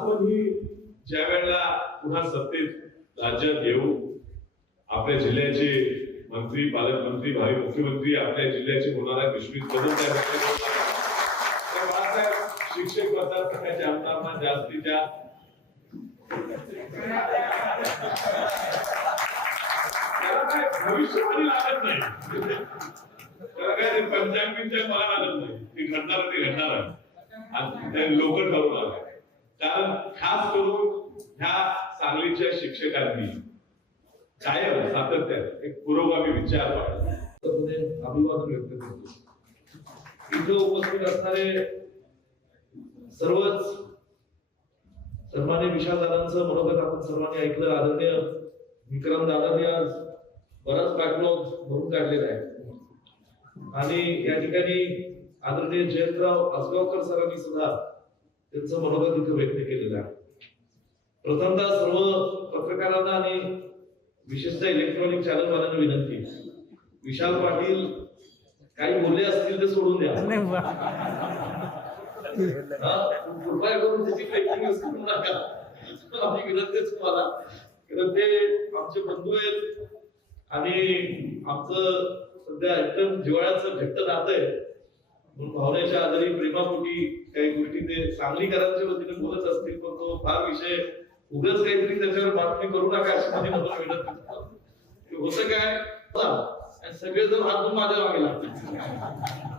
आपण ही ज्या वेळेला पुन्हा सत्तेत राज्यात येऊ आपल्या जिल्ह्याचे मंत्री पालकमंत्री भावी मुख्यमंत्री आपल्या जिल्ह्याचे होणारा विश्वित करून त्या तर शिक्षक मतदारसंघाच्या आमदारांना जास्तीत जास्त भविष्यवाणी लागत नाही. त्याला काय ते पंचांग मला लागत नाही. ते घडणार ते घडणार आहे आणि लोक ठरवून आले. कारण खास करून ह्या सांगलीच्या शिक्षकांनी कायम सातत्याने एक पुरोगामी विचार अभिवादन व्यक्त करतो. इथं उपस्थित असणारे सर्वच सन्मान्य विशाल दादांचं मनोगत आपण सर्वांनी ऐकलं. आदरणीय विक्रम दादांनी आज बराच बॅकलॉग भरून काढलेला आहे. आणि या ठिकाणी आदरणीय जयंतराव आसगावकर सरांनी सुद्धा त्यांचं मनोगत इथं व्यक्त केलेलं आहे. प्रथमतः सर्व पत्रकारांना आणि विशेषतः इलेक्ट्रॉनिक चॅनलवाल्यांना विनंती. विशाल पाटील काही बोलले असतील ते सोडून द्या? कृपया करून त्याची करू नका. आम्ही विनंती तुम्हाला. कारण ते आमचे बंधू आहेत आणि आमचं सध्या एकदम जिवाळ्याचं घट्ट नातं आहे. भावनेच्या आधारे प्रेमापोटी काही गोष्टी ते सांगलीकरांच्या वतीने बोलत असतील पण तो फार विषय उगाच काहीतरी त्याच्यावर बातमी करू नका असं मध्ये मला मिळत होतं काय? आणि सगळेजण हातून माझ्या मागे लागतात